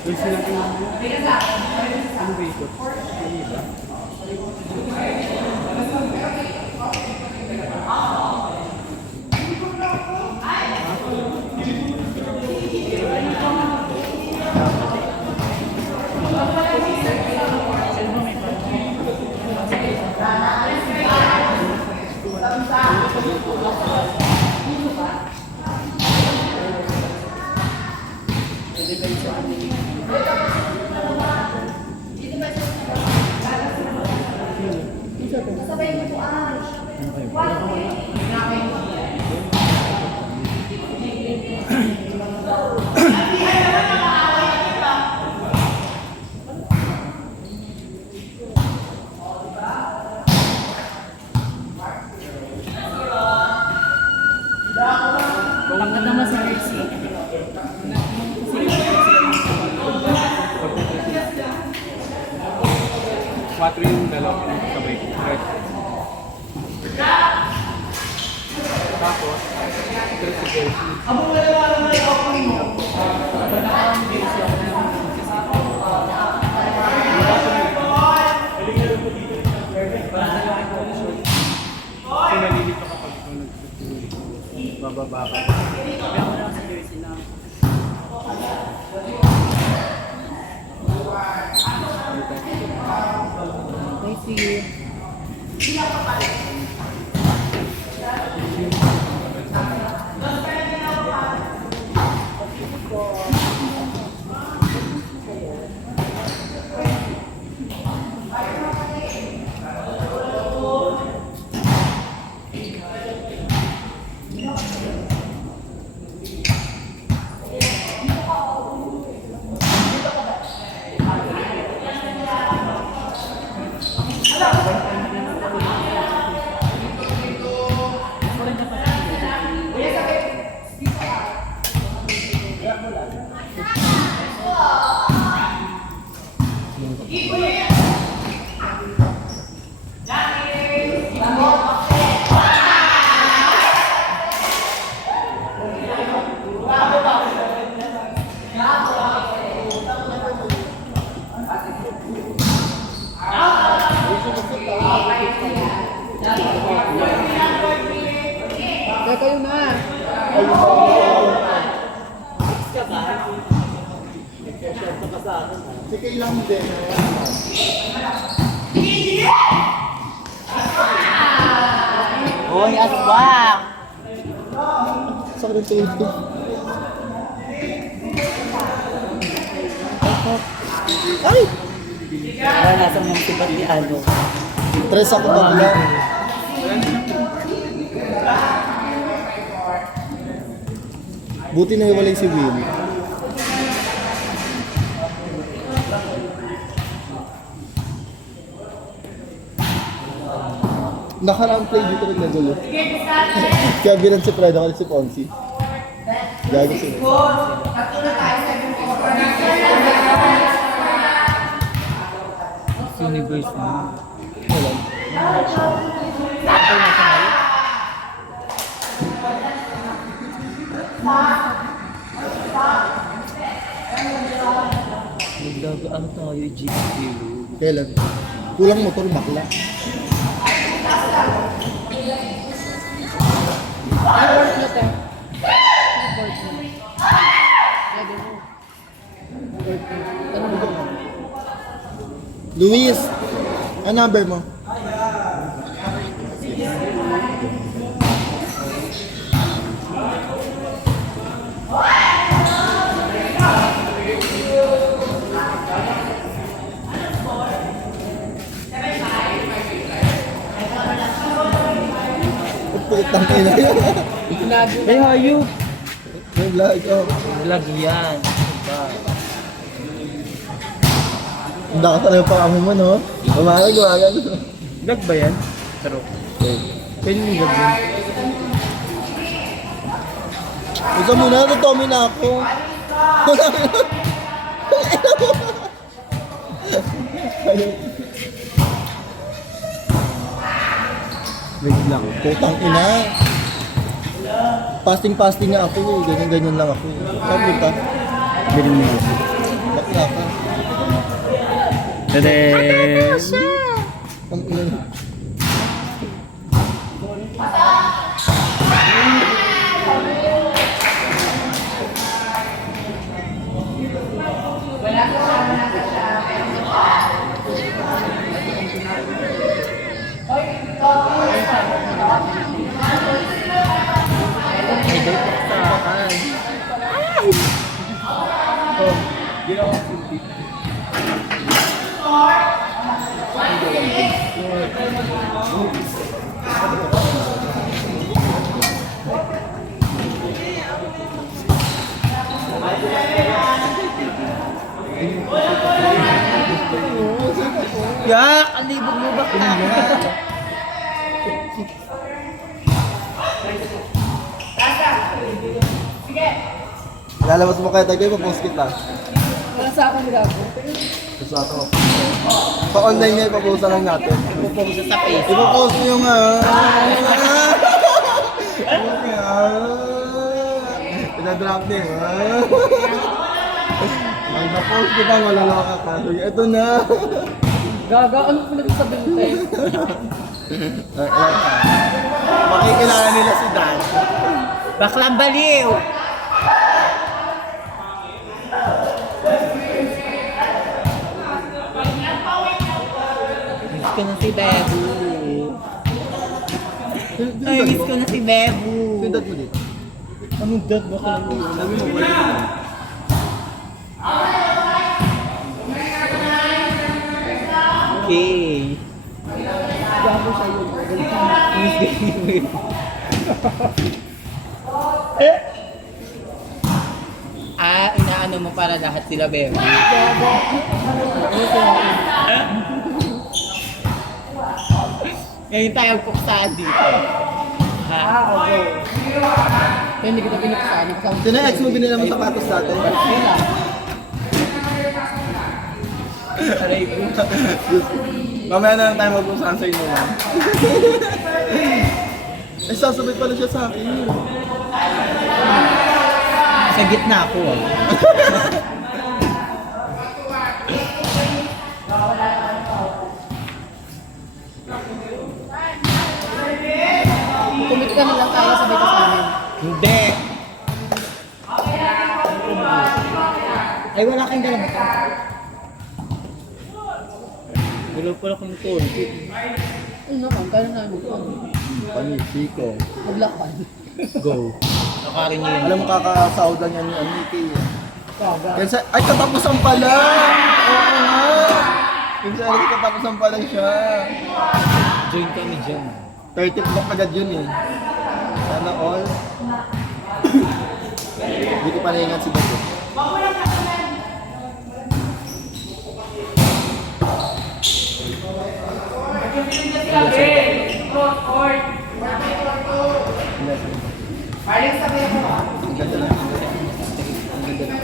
Gusto natin ano ba ito? Ano ba? Sabay mo po ay. Pagkat naman sa RC. Quattro yung dalawa sabay. Right. Tapos, tres si Jersey. Kasi nalilito kapag ikaw nagsusulit. Bababa ka. Kaya mo lang sa jersey na. I see you. Kaya kayo na. Sige lang din. Hoy, aswang! Sakit sa ito. Ay! Wala, nasa mong sibat ni ano. Tres ako bagla. Buti na hiwalay si Will. Nakaraang play dito rin nagulo. Kaya bilang si Fred ako si Ponzi. Gago si Universe na. Wala. Naglagaan tayo, GQ. Kailan? Kulang motor bakla. Report mo te. Report mo. Lagi mo. Report mo. Ano mo? Luis, ang number mo? Putang ina yun. Hey, hayop! May vlog, oh. Vlog yan. Diba? Hindi ka talaga pa kami mo, no? Umalag. Vlog ba yan? Pero, kaya yung vlog yan. Isa muna, tutomi na ako. Wait lang. Putang ina. Fasting nga ako eh. Ganyan lang ako eh. Saan punta? Galing mo yun. Bakla ka. Tadaan! Ang ina. Yak! Ang libog mo ba? Lalabas mo kaya tayo, ipapost kita. Wala sa akin gago. Gusto ato. Sa online niya, ipapost lang natin. Pupunta sa face. Ipapost niyo nga. Ipapost niya. Pinadrop niya. Mag-post kita, malaloka ka. Ito na. Gaga, ano pinagsasabihin tayo? Makikilala nila si Dan. Baklang baliw! Miss ko na si Bebu. Ay, miss ko na si Bebu. Yung dad mo dito. Anong dad? Baka Sabi mo, wala na. Okay. Gago sa'yo. Miss ko na si Bebu. Inaano mo para lahat sila Bebu. Ngayon tayo puksaan dito. Ha? Okay. Kaya hindi kita pinagsasabi. Sino yung ex mo binila mo sapatos natin? Wala. Aray ko. Mamaya na lang tayo mag-usahan sa inyo. Eh, sasabay pala siya sa akin. Sa gitna ako ah. Commit ka na lang tayo sabay ka sa amin. Hindi. Ay, wala kang dala mata. Wala pala kang konti. Ano naman, kaya na namin magpano. Panisi ko. Maglakad. Go. Nakarin niyo yun. Alam mo, kakasahod lang yan ni Aniki. Gaga. Kaya sa... Ay, katapusan pala! Oo nga! Kaya sa Aniki, katapusan pala siya. Join kami dyan. 30 block agad yun eh. Sana all. Hindi ko panahingan si Bato. Parang sabi ako ah. Ang ganda lang. Ang ganda lang.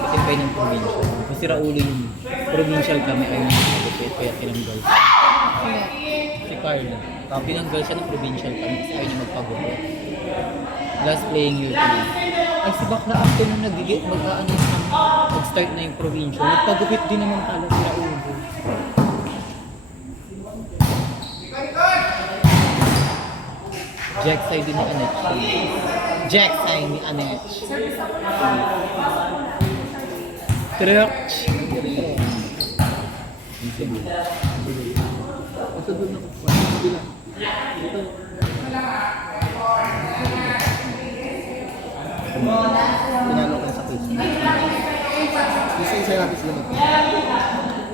Kasi kayo ng provincial. Kasi Raulo yung provincial kami ay nakakapit kaya tinanggal. Si Carla. Tinanggal siya ng provincial kami kasi ayaw niya magpagupit. Last playing UP. Ay si Bakla after nung mag-start na yung provincial, nagpagupit din naman pala si Raulo. Jack side din ni Anet. Jack side ni Anet. Trux. Basta doon ako. Hindi lang. Pinalo ko na sa quiz. Isa-isa natin sila mag-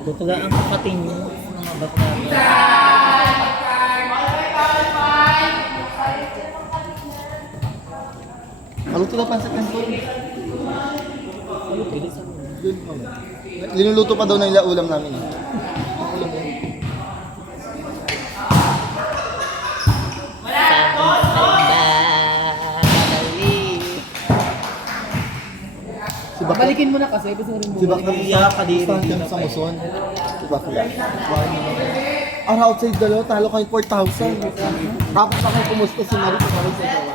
Bukla ang kapating mo mga bakla. Ano ito na pansit ng phone? Bilis ako. Yun pa. Linuluto pa daw na nila ulam namin. Eh. Si Bakla Balikin mo na kasi, gusto ko rin Si Bakla bumalik. Iya, kadiri. Stand sa Muson. Si Bakla. Ang outside dalawa, talo kayo 4,000. Tapos ako kumusta si Marie Pagkawin sa Jawa.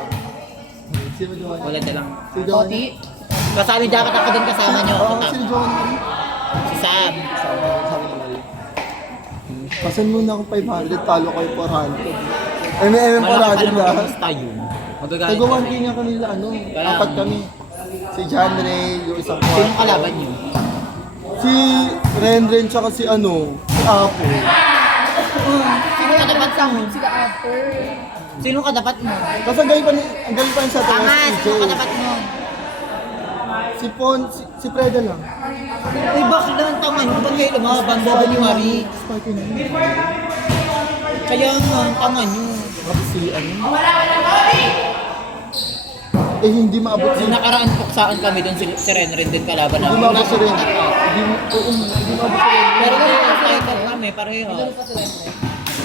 Sino Johan? Wala na lang. Si Johan. Toti, Kasali dapat ako din kasama nyo. Oo, si Johan Marie. Si Sam. Sabi ni Marie. Pasan muna ako 500, talo kayo 400. MM Malaki pa 400 naman lahat. kamusta yun. Magagalit. Taga 1K nga kanila, ano, Kaya apat nga. kami. Si John Ray, yung isang Sino kalaban nyo? Si Renren, tsaka si ano, si Apo. Sino kadapat mo? sila after. Sino kadapat mo? Tapos ang galing pa yung sa taas, Tama, si sino Jay. kadapat mo? Si Pon, si Preda lang. Uy, bakit naman tama nyo? Ba't kayo lumaban? Bobo ni Marie. Spike na yun. Kaya nga, tama nyo. Tapos si ano. Eh, hindi maabot Nung nakaraan puksaan kami doon, si Renren din kalaban Hindi namin. maabot si Ren. Hindi maabot si Ren. Pero nag-fighter kami, pareho. Lalo pa sila.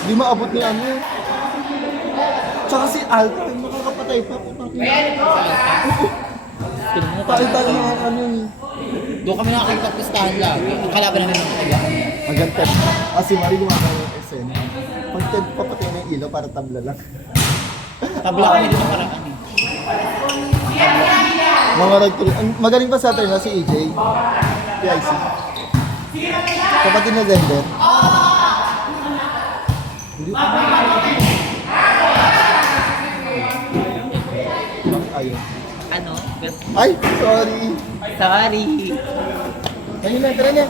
Hindi maabot ni ano. Tsaka si Alta, nakakapatay pa. Pakita lang ang ano eh. Doon kami nakakapagpistahan lagi. Ang kalaban namin ng tagaan. Hanggang 10. Si Marie gumagawa ng escena. Pag 10, papatay na yung ilaw para tabla lang. Tabla kami din ng paraan eh. Mga ragtuloy. Magaling pa sa atin na si EJ. PIC. Kapatid na Zender. Hindi pa. Ayun. Ano? Ay, sorry. Sorry. Ayun na, tara na.